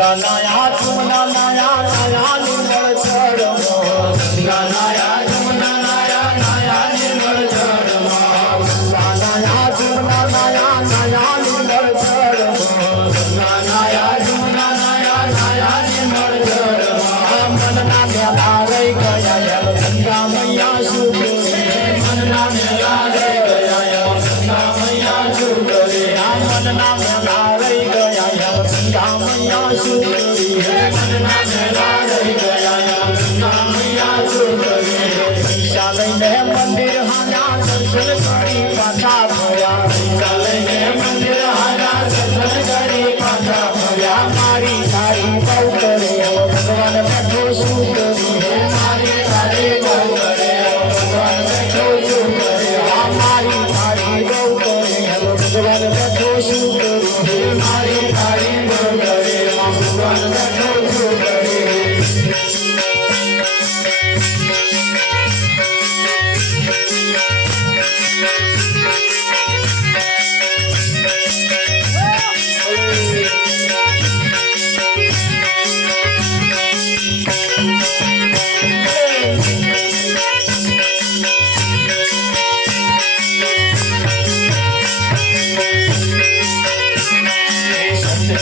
ગંગાનાયા જમુના નાયા નાયા નિર્મળ જળમાં ગંગાનાયા જમુના નાયા નાયા નિર્મળ જળમાં ગંગાનાયા જમુના નાયા નાયા નિર્મળ જળમાં ગંગાનાયા જમુના નાયા નાયા નિર્મળ જળમાં મનના મેલા રહી ગયા ગંગા મૈયા સુખ મનના મેલા રહી ગયા ગંગા મૈયા સુખ મનના મેલા રહી ગયા ગંગા મૈયા સુખ મનના મેલા રહી ગયા ગંગા મૈયા સુખ પૈસા લઈને મંદિર હાના દર્શન કરી પાછા ફર્યા પૈસા લઈને મંદિર હાના દર્શન કરી પાછા ફર્યા મારી તારી બહુ કરે ભગવાન બેઠો શું કરી મારી તારી બહુ કરે ભગવાન બેઠો શું કરે મારી તારી બહુ કરે ભગવાન બેઠો શું કરી મારી તારી બહુ કરે ભગવાન બેઠો શું કરે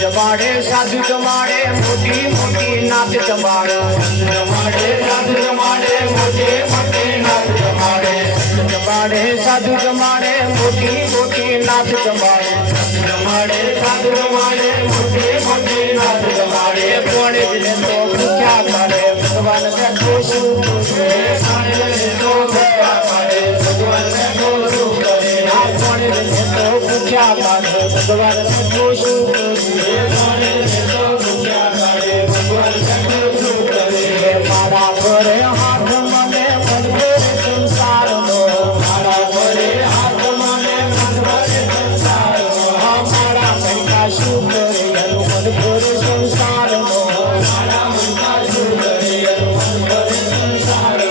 जमाड़े साधु जमाड़े मोटी मोटी नाथ जमाड़े जमाड़े साधु जमाड़े मोटे मोटे नाथ जमाड़े जमाड़े साधु जमाड़े मोटी मोटी नाथ जमाड़े जमाड़े साधु जमाड़े मोटे मोटे नाथ जमाड़े पुणे जिले तो क्या करे भगवान बैठो शुभ करे पुणे जिले तो क्या करे भगवान बैठो शुभ करे पुणे जिले तो क्या करे भगवान बैठो शुभ मारा करे हाथ मने मन भरे संसार मारा करे हाथ मने मन भरे संसार मारा मन का शुभ करे मन भरे संसार मारा मन का शुभ करे मन भरे संसार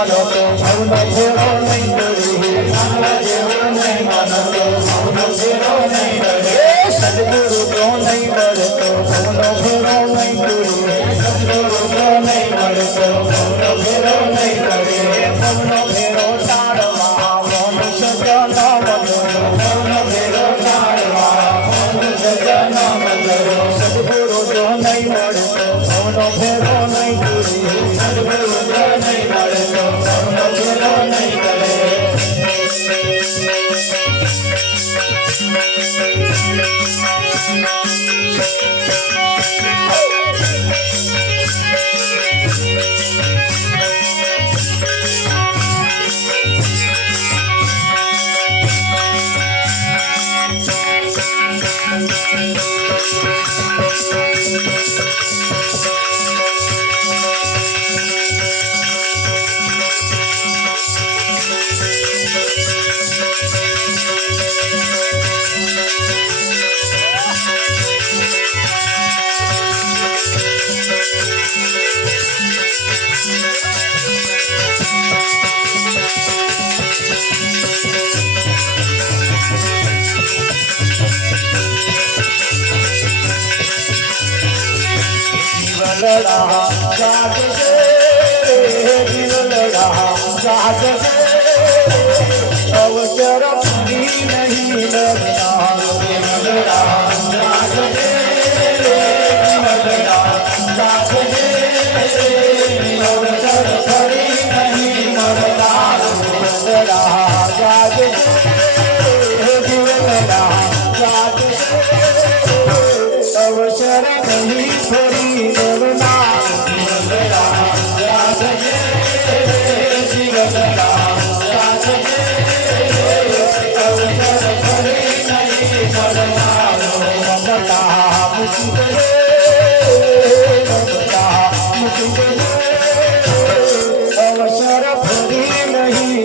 માનો તો ભવનો ફેરો નહીં પડે માનવા જેવો નહીં માનો તો ભવનો ફેરો નહીં પડે સદગુરુ જો નહીં મળે તો ભવનો ફેરો નહીં પડે સદગુરુ જો નહીં મળે તો ભવનો ફેરો નહીં પડે ભવનો ફેરો ટાળવા મનુષ્ય જન્મ ભવનો ફેરો ટાળવા મનુષ્ય જન્મ સદગુરુ જો નહીં મળે તો ભવનો ફેરો નહીં પડે સદગુરુ જો નહીં મળે તો ભવનો ફેરો નહીં પડે લડા જાગશે દિલ લડા જાગશે અવસર પૂરી નહીં લગના લડા જાગશે દિલ લડા જાગશે અવસર ફરી નહીં મળતા લડા જાગશે દિલ લડા જાગશે અવસર નહીં ફરી અવસર ફરી નહીં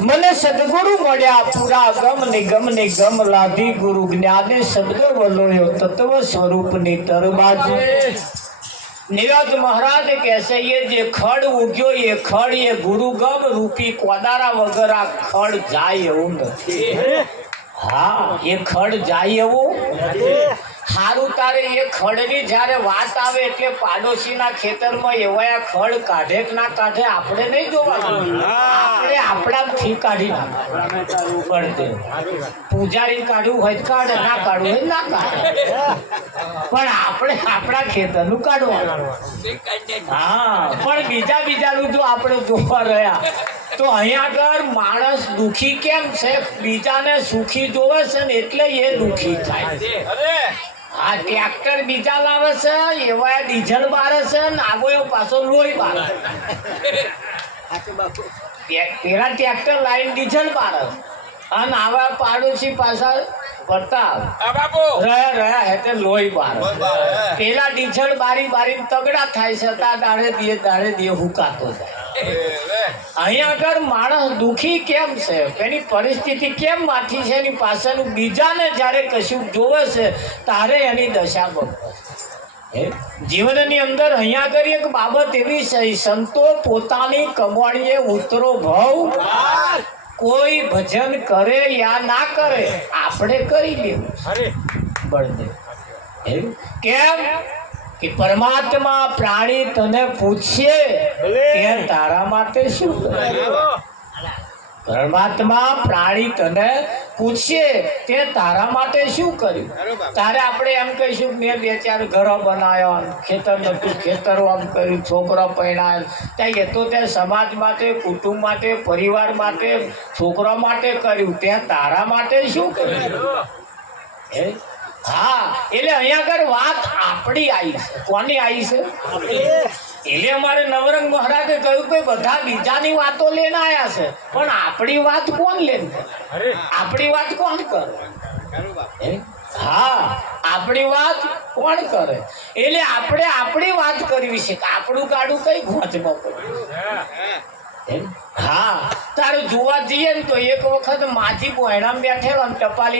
મને સદગુરુ મળ્યા પૂરા ગમ ને ગમ લાધી ગુરુ જ્ઞાને શબ્દ બોલ્યો તત્વ સ્વરૂપની તરબાજી નિરજ મહારાજ કહેશે ये જે ખડ ઉગ્યો એ ખડ એ ગુરુ ગમ રૂપી કોદારા વગર આ ખડ જાય એવું નથી હા એ ખડ જાય એવું હારું તારે એ ખડની જ્યારે વાત આવે એટલે પાડોશીના ખેતરમાં એવા ખડ કાઢે કે ના કાઢે આપણે નહીં જોવાનું આપણે આપણાથી કાઢી નાખે પૂજારી કાઢવું હોય કાઢે ના કાઢવું હોય ના કાઢે પણ આપણે આપણા ખેતરનું કાઢવાનું હા પણ બીજાનું જો આપણે જોવા રહ્યા તો અહીંયા આગળ માણસ દુખી કેમ છે બીજાને સુખી જોવે છે ને એટલે એ દુખી થાય છે આ ટ્રેક્ટર બીજા લાવે છે એવા ડીઝલ બારે છે ને આગો પાછો લોહી બારે પેલા ટ્રેક્ટર લાઈન ડીઝલ બારે અને આવા પાડોશી પાછા પડતા રહ્યા એટલે લોહી બારે પેલા ડીઝલ બારી તગડા થાય છે ત્યાં દાડે દીએ હુકાતો જાય અહીંયા આગળ માણસ દુખી કેમ છે એની પરિસ્થિતિ કેમ માઠી છે એની પાછળનું બીજાને જ્યારે કશું જોવે છે ત્યારે એની દશા બગડે જીવનની અંદર અહીંયા આગળ એક બાબત એવી છે સંતો પોતાની કમાણીએ ઉતરો ભાવ કોઈ ભજન કરે યા ના કરે આપણે કરી લેવું બળદે કેમ કે પરમાત્મા પ્રાણી તને પૂછે તે તારા માટે શું કરે પરમાત્મા પ્રાણી તને પૂછે તે તારા માટે શું કર્યું તારે આપણે એમ કહીશું મેં 2-4 ઘરો બનાવ્યા ખેતર નતું ખેતરો આમ કર્યું છોકરો પરણાયો ત્યાં એ તો તે સમાજ માટે કુટુંબ માટે પરિવાર માટે છોકરા માટે કર્યું ત્યાં તારા માટે શું કર્યું હા એટલે અહીંયા આગળ વાત આપણી આવી છે કોની આવી છે એટલે અમારે નવરંગ મહારાજે કહ્યું કે બધા બીજાની વાતો લઈને આવ્યા છે પણ આપણી વાત કોણ લે આપણી વાત કોણ કરે હા આપણી વાત કોણ કરે એટલે આપણે આપણી વાત કરવી છે આપણું ગાડું કઈ ઘોંચમાં પડ્યું હા તારું જોવા જઈએ ને તો એક વખત માજી બોયણામ બેઠેલો ને ટપાલ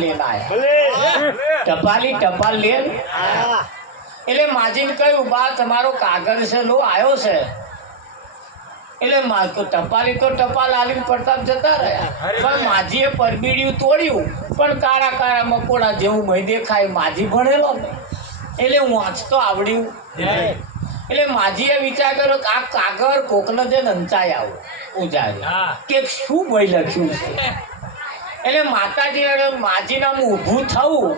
લઈને આવ્યા ટપાલ લઈને એટલે માજીને કહ્યું બા તમારો કાગળ છે લો આવ્યો છે એટલે ટપાલ આલીને પ્રતાપ જતા રહ્યા પણ માજીએ પરબીડિયું તોડ્યું પણ કાળા મકોડા જેવું મય દેખાય માજી ભણેલો ને એટલે હું વાંચતો આવડ્યું એટલે માજીએ વિચાર કર્યો કે આ કાગળ કોકને જે નંચાઈ આવો ઉજારી કે શું ભય લખ્યું છે એટલે માજીના ઊભું થવું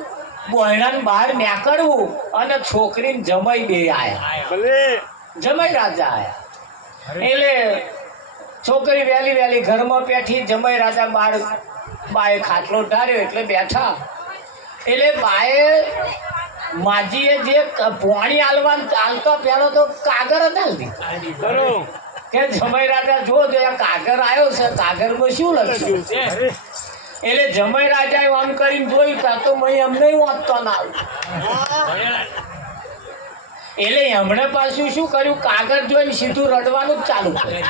બોયણાને બહાર નીકળવું અને છોકરીને જમાઈ બે આયા જમાઈ રાજા આયા એટલે છોકરી વહેલી ઘરમાં બેઠી જમાઈ રાજા બાએ ખાટલો ઢાર્યો એટલે બેઠા એટલે બાએ માજીએ જે પોણી આલતા પહેલો તો કાગર જ આલી કે જમાઈ રાજા જો આ કાગર આવ્યો છે કાગરમાં શું લખ્યું છે એટલે જમાઈ રાજાએ આમ કરીને જોયું તા તો મેં એમને વાંચતો ના એટલે એમણે પાછું શું કર્યું કાગળ જોઈને સીધું રડવાનું જ ચાલુ કર્યું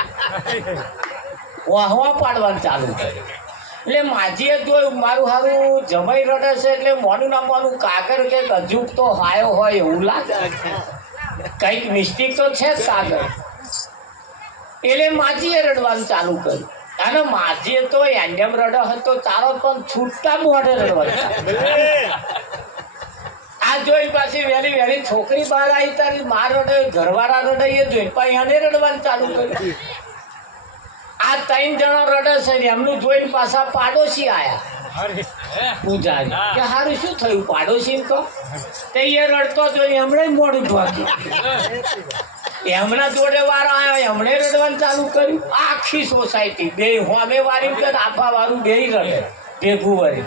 વાહવા પાડવાનું ચાલુ કર્યું એટલે માજીએ જોયું મારું હારું જમાઈ રડે છે એટલે મોનું ના મોનું કાગળ કંઈક અજુક તો હાયો હોય એવું લાગે કંઈક મિસ્ટેક તો છે જ કાગળ એટલે માજીએ રડવાનું ચાલુ કર્યું અને માજીએ તો એન્ડમ રડો હતો તારો પણ છૂટતા મોઢે રડવાનું આ જોઈ પાછી વહેલી છોકરી બહાર આવી તારી માર રડે ઘરવાળા રડે એ જોઈ પાછી એને રડવાનું ચાલુ કર્યું આ 3 જણા રડે છે એમનું જોઈને પાછા પાડોશી આયા પૂજારી કે હારું શું થયું પાડોશી તો તે એ રડતો જોઈ એમણે મોઢું ઢોક્યું એમના જોડે વારો આવ્યો, એમણે રડવાનું ચાલુ કર્યું. આખી સોસાયટી બે હોમે વાળી કે આફા વાળું બે રડે ભેગું વળી,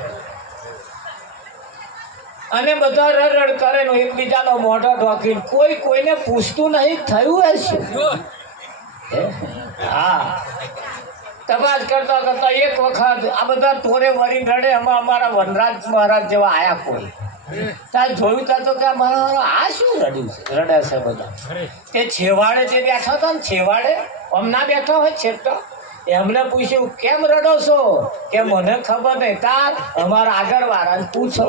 અને બધા રડ કરે ને એકબીજાનો મોઢો ઢોકીને કોઈ કોઈને પૂછતું નહીં થયું હશે. હા, તપાસ કરતા કરતા એક વખત આ બધા તોરે વળીને રડે. એમાં અમારા વનરાજ મહારાજ જેવા આયા કોઈ. ત્યાં જોયું તા તો કે મારા આ શું રડ્યું છે, રડે છે બધા. તે છેવાડે જે બેઠા હતા ને, છેવાડે આમ ના બેઠા હોય છેટો, એમને પૂછ્યું કેમ રડો છો? કે મને ખબર નહીં. તાર અમારા આગળ વાળાને પૂછો.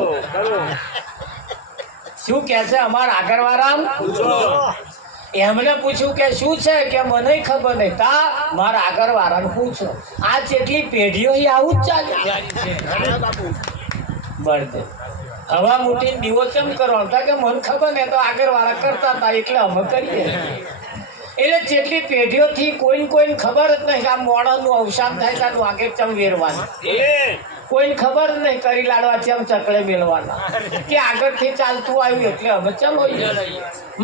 શું કે છે અમારા આગળ વાળા? એમને પૂછ્યું કે શું છે? કે મને ખબર નહીં. તા મારા આગળ વાળાને પૂછો. આ જેટલી પેઢીઓ આવું જ ચાલે. બળદે હવા મૂટીને દીવો ચમ કરો કે મને ખબર નહીં, તો આગળ વાળા કરતા હતા એટલે અમે કરીએ. એટલે જેટલી પેઢીઓથી કોઈને ખબર જ નહીં કે આ મોડાનું અવસાન થાય તારું આગળ ચમ વેરવાનું. કોઈને ખબર જ નહીં કરી લાડવા ચમ ચકડે મેળવાના, કે આગળથી ચાલતું આવ્યું એટલે અમે ચલો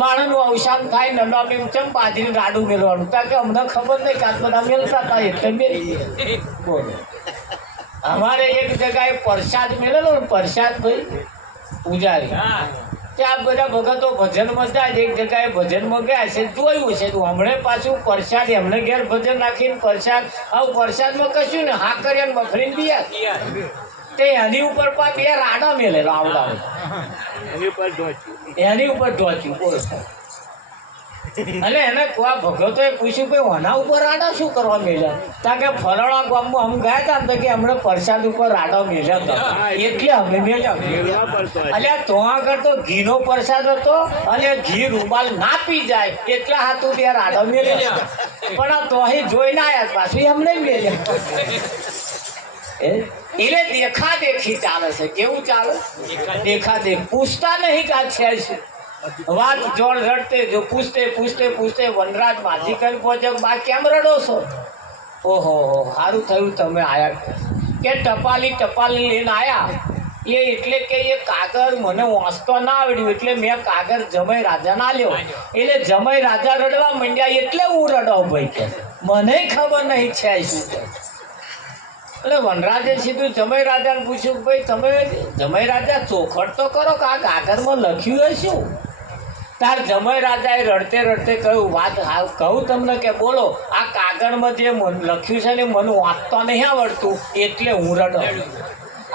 માણસનું અવસાન થાય નનામી ચમ બાજરીને રાડું મેળવાનું. કારણ કે અમને ખબર નહીં કે આ બધા મેળતા હતા એટલે મેળવીએ. બોલો, અમારે એક જગ્યાએ પ્રસાદ મેળેલો ને, પ્રસાદ ભાઈ પૂજારી, ત્યાં બધા ભગતો ભજનમાં જાય. એક જગ્યાએ ભજનમાં ગયા છે, જોયું છે તું હમણે પાછું પ્રસાદ એમને ઘેર ભજન રાખીને પ્રસાદ આવું પ્રસાદમાં કશું ને હા કર્યા મફરીને દિયા તે એની ઉપર પણ બે રાડા મેલેલો આવડા એની ઉપર ઢોચ્યું. બોલો, અને એને આ ભગતોએ પૂછ્યું કે આના ઉપર રાડા શું કરવા મેલ્યા? કારણ કે ફલાણા ગામમાં અમે ગયા હતા ને કે એમણે પ્રસાદ ઉપર રાડા મેલ્યા હતા એટલે અમે મેલ્યા. એટલે તો આગળ તો ઘીનો પ્રસાદ હતો અને ઘી રૂમાલ ના પી જાય એટલા હાથું બે રાડા મેલ્યા. પણ આ તો અહીં જોઈને આવ્યા પાછું એમને મેલ્યા. એટલે દેખા દેખી ચાલે છે. કેવું ચાલે? દેખા દેખ. પૂછતા નહીં કે આ છે શું વાત. જોડ રડતે જો પૂછતે વનરાજ માજી કરી પહોંચે, બા કેમ રડો છો? ઓહો સારું થયું તમે આયા. કે ટપાલી લઈને આયા. એ એટલે કે એ કાગળ મને વાંચતો ના આવડ્યું એટલે મેં કાગળ જમાઈ રાજાને આલ્યો. એટલે જમાઈ રાજા રડવા માંડ્યા એટલે હું રડો ભાઈ કે મને ખબર નહીં છે શું કે. એટલે વનરાજે સીધું જમાઈ રાજાને પૂછ્યું ભાઈ તમે જમાઈ રાજા ચોખડ તો કરો કે આ કાગળમાં લખ્યું હોય શું? તાર જમાઈ રાજાએ રડતે કહ્યું વાત કહું તમને કે બોલો આ કાગળમાં જે લખ્યું છે ને મને વાંચતા નહીં આવડતું એટલે હું રડો.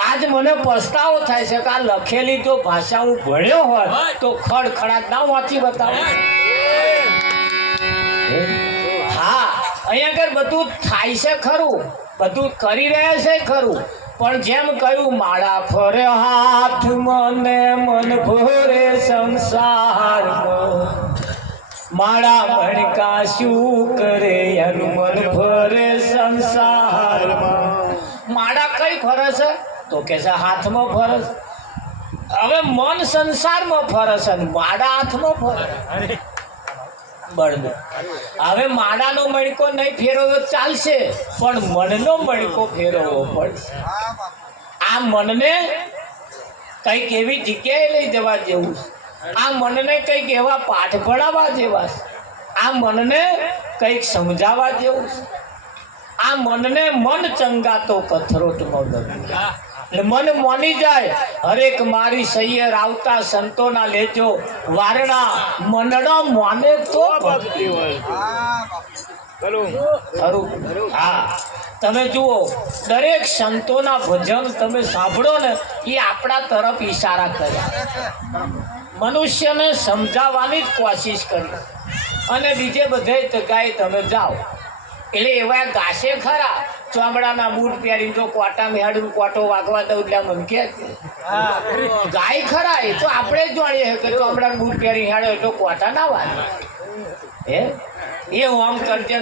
આજ મને પસ્તાવો થાય છે કે આ લખેલી જો ભાષા હું ભણ્યો હોત તો ખડખડાટ ના વાંચી બતાવું. હા, અહીંયા આગળ બધું થાય છે ખરું, બધું કરી રહ્યા છે ખરું, પણ જેમ કહ્યું માળા ફરે હાથ મને મન ભરે સંસારમાં, માળા મણકા શું કરે એનું મન ભરે સંસારમાં. માળા કઈ ફરે છે? તો કે છે હાથમાં ફરે છે. હવે મન સંસારમાં ફરે છે, માળા હાથમાં ફરે. બળદ હવે માળાનો મણકો નહીં ફેરવવો ચાલશે, પણ મનનો મણકો ફેરવવો પડશે. આ મનને કંઈક એવી જગ્યાએ લઈ જવા જેવું છે. આ મનને કંઈક એવા પાઠ ભણાવવા જેવા છે. આ મનને કંઈક સમજાવવા જેવું છે. આ મનને મન ચંગાતો કથરોટમાં ગમ્યું. મન મોની જાય હરેક મારી સૈયર આવતા સંતોના લેજો વારણા, મનડા મોને તો ખરું. હા, તમે જુઓ દરેક સંતોના ભજન તમે સાંભળો ને એ આપણા તરફ ઈશારા કર્યા, મનુષ્યને સમજાવવાની જ કોશિશ કરી. અને બીજે બધે જગ્યાએ તમે જાઓ એટલે એવા ગાશે ખરા ચોમડાના બૂટ પહેરીને જો કોટા મેળું કોટો વાગવા દઉં એટલે મને કે ગાય ખરા. એ તો આપણે જ જાણીએ કે ચોમડાના બૂટ પહેરી હેડો એટલે કોટા ના વાગે. એ હું આમ કરજે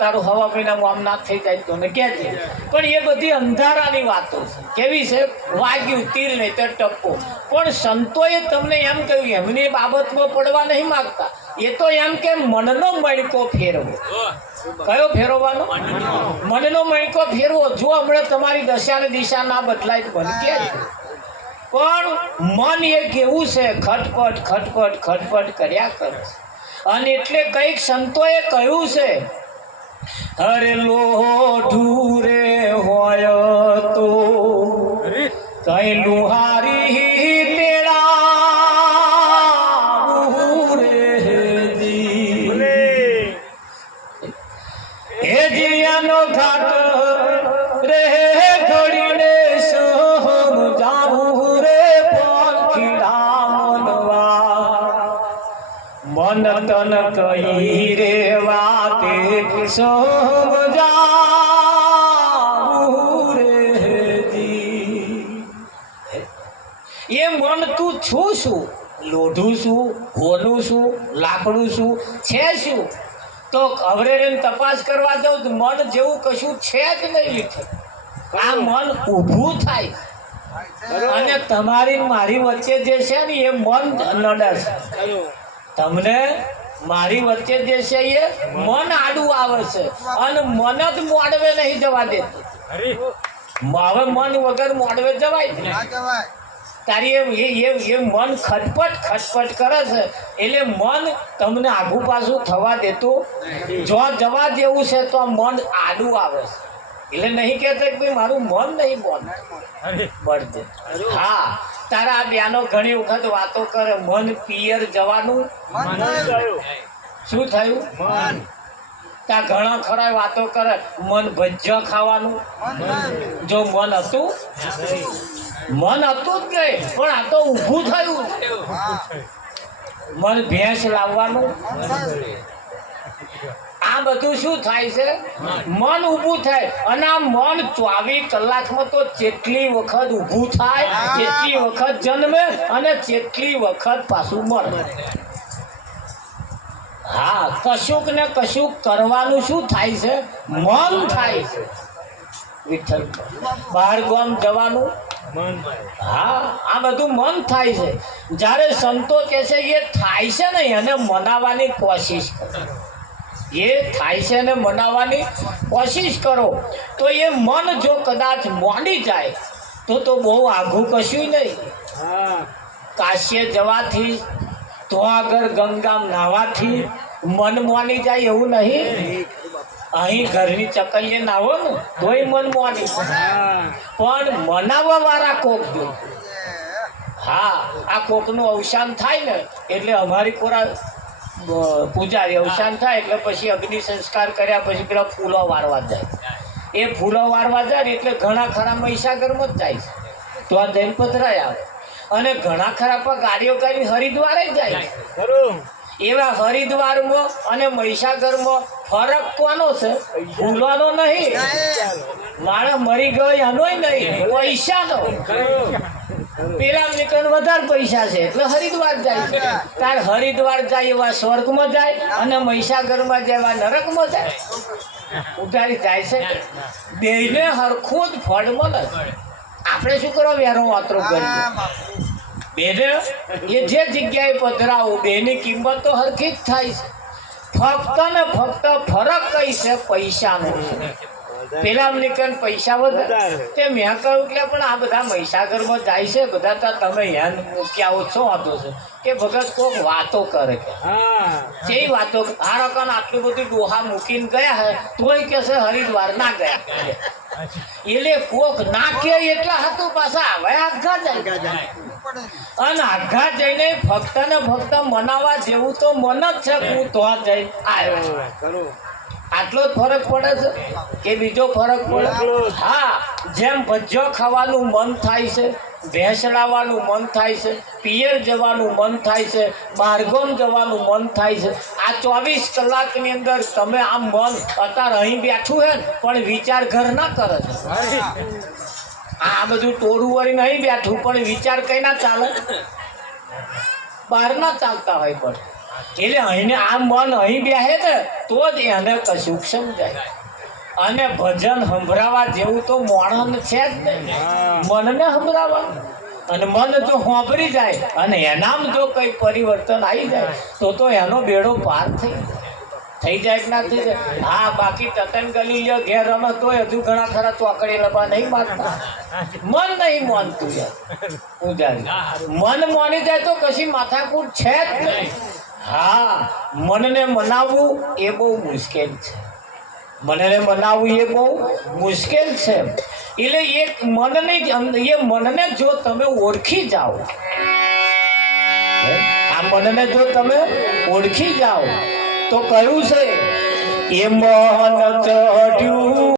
તારું હવા મહિનામાં આમ ના થઈ જાય તો કહેજે. પણ એ બધી અંધારાની વાતો છે. કેવી છે? વાગ્યું તીર નહીં તો ટપ્પો. પણ સંતોએ તમને એમ કહ્યું એમની બાબતમાં પડવા નહીં માગતા. એ તો એમ કે મનનો મણકો ફેરવો. કયો ફેરવવાનો? મનનો મણકો ફેરવો. જો હમણાં તમારી દશા ને દિશા ના બદલાય તો મને કે, પણ મન એક એવું છે ખટપટ કર્યા કરે. અને એટલે કંઈક સંતોએ કહ્યું છે, અરે લોઢું રે હોય તો કઈ લુહારી તેડાવું રે જી હે જીયાનો ઘાટ રે ઘડીને સમજાવું રે પંખીડા મનવા મન તન કહી રે વાતે સમજાવું રે જી એ મન તું છું શું, લોઢું શું, હોનું શું, લાકડું શું છે શું? તો હવે તપાસ કરવા જાઉં તો મન જેવું કશું છે જ નહીં લીધું. આ મન ઊભું થાય અને તમારી મારી વચ્ચે જે છે ને એ મન નડે છે. તમને મારી વચ્ચે જે છે એ મન આડું આવે છે અને મન જ મોડવે નહીં જવા દેતું. હવે મન વગર મોડવે જવાય ને તારી એ મન ખટપટ કરે છે એટલે મન તમને આઘું પાછું થવા દેતું. જો જવા જેવું છે તો મન આડું આવે છે એટલે નહીં કહેતા કે ભાઈ મારું મન નહીં બળદે. હા તારા આ બેનો ઘણી વખત વાતો કરે મન પિયર જવાનું શું થયું. ત્યાં ઘણા ખરા વાતો કરે મન ભજીયા ખાવાનું. જો મન હતું જ નહીં પણ આ તો ઊભું થયું. મન ભેંસ લાવવાનું. આ બધું શું થાય છે, મન ઊભું થાય. અને આ મન 24 કલાકમાં તો જેટલી વખત ઊભું થાય જેટલી વખત જન્મે અને જેટલી વખત પાછું મરે. હા કશુંક ને કશુંક કરવાનું શું થાય છે, મન થાય છે. વિઠ્ઠલ બહાર ગામ જવાનું. હા આ બધું મન થાય છે. જ્યારે સંતો કહે છે એ થાય છે ને એને મનાવવાની કોશિશ કરો. એ થાય છે ને મનાવવાની કોશિશ કરો તો એ મન જો કદાચ મોડી જાય તો બહુ આઘું કશું નહીં. કાશ્ય જવાથી તો આગળ ગંગામ નાહવાથી મન મોની જાય એવું નહીં. અહીં ઘરની ચકલીએ નાહો ને તોય મન મોની પણ મનાવવા વાળા કોક જો. હા આ કોકનું અવસાન થાય ને એટલે અમારી કોરા પૂજારી અવસાન થાય એટલે પછી અગ્નિ સંસ્કાર કર્યા પછી પેલા ફૂલો વારવા જાય. એ ફૂલો વારવા જાય એટલે ઘણા ખરા મહીસાગરમાં જ જાય છે તો આ જૈન પધરાય આવે. અને ઘણા ખરા પણ ગાડીઓ કરી હરિદ્વારે જ જાય. એવા હરિદ્વારમાં અને મહીસાગરમાં ફરક કોનો છે, ફૂલોનો નહીં. માણસ મરી ગયો એનોય નહીં, પૈસાનો. પેલા નીકળ વધારે પૈસા છે એટલે હરિદ્વાર જાય છે. તાર હરિદ્વાર જાય એવા સ્વર્ગમાં જાય અને મહીસાગરમાં જાય એવા નરકમાં જાય. ઉધારી જાય છે બેને હરખું જ ફળ મળે. આપણે શું કરો વેરો વાતરો કરીએ બેને એ જે જગ્યાએ પધરાવું બેની કિંમત તો હરખી જ થાય છે. ફક્ત ને ફક્ત ફરક કઈ છે પૈસાનો. પેલા નીકળ પૈસા વધારે તે મેં કહ્યું કે પણ આ બધા મહીસાગરમાં જાય છે બધા તો તમે હેન મૂક્યા ઓછો વાતો છે કે ભગત કોક વાતો કરે કે જે વાતો આ રકમ આટલું બધું ડોહા મૂકીને ગયા હે તોય કે છે હરિદ્વાર ના ગયા. એટલે કોક ના કે એટલા હતું પાછા હવે આઘા જાય. અને આઘા જઈને ફક્ત ને ફક્ત મનાવા જેવું તો મન જ છે. હું તો જઈ આવ્યો આટલો જ ફરક પડે છે કે બીજો ફરક પડે. હા જેમ ભજીયો ખાવાનું મન થાય છે, ભેંસ લાવવાનું મન થાય છે, પિયર જવાનું મન થાય છે, બારગામ જવાનું મન થાય છે. આ 24 કલાકની અંદર તમે આ મન અત્યારે અહીં બેઠું હે પણ વિચાર ઘર ના કરે છે. આ બધું ટોળું વળી નહીં બેઠું પણ વિચાર કઈ ના ચાલે, બહાર ના ચાલતા હોય. પણ એટલે અહીંને આ મન અહીં બેસે ને તો જ એને કશું સમજાય. અને ભજન સંભળાવા જેવું તો મોણન છે જ નહીં. મનને સંભળાવા અને મન જો સાંભળી જાય અને એનામાં જો કંઈ પરિવર્તન આવી જાય તો એનો બેડો પાર થઈ જાય કે ના થઈ જાય. હા બાકી તતન ગલી લ્યો ઘેર રમે તોય હજુ ઘણા ખરા ચોકડી લબા નહીં માનતા. મન નહીં માનતું યાર પૂજારી. મન માની જાય તો કશી માથાકૂટ છે જ નહીં. હા, મનને મનાવવું એ બહુ મુશ્કેલ છે. મનને મનાવવું એ બહુ મુશ્કેલ છે. એટલે એક મનને એ મનને જો તમે ઓળખી જાઓ, આ મનને જો તમે ઓળખી જાઓ તો કહ્યું છે એ મન ચઢ્યું